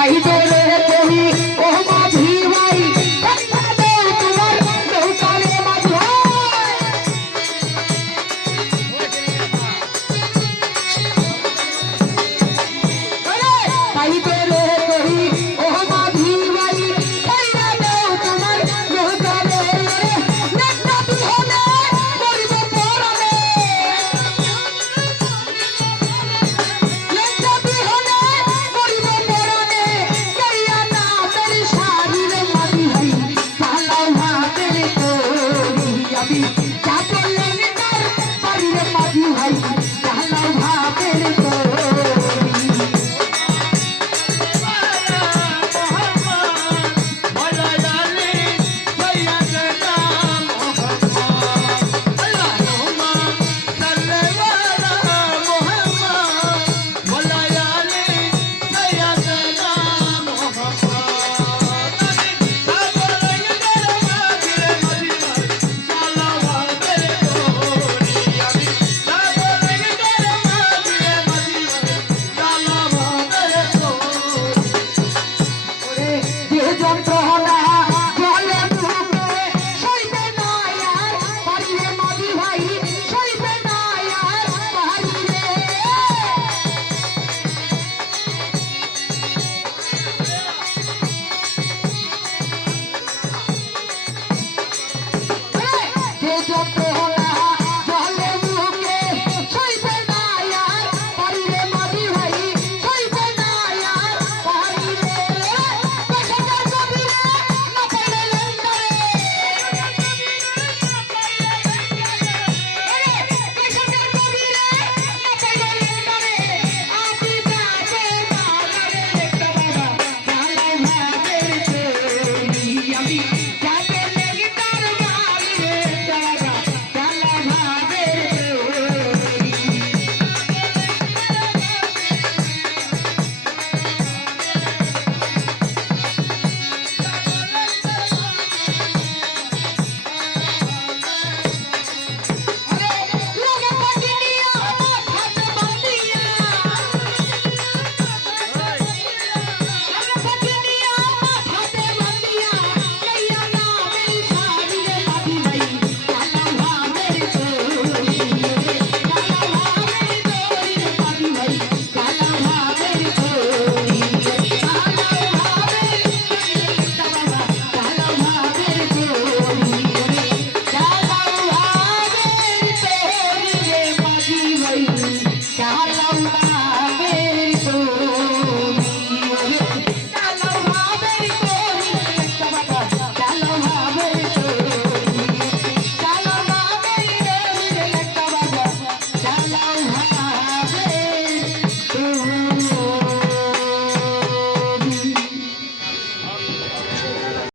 পাইবে রে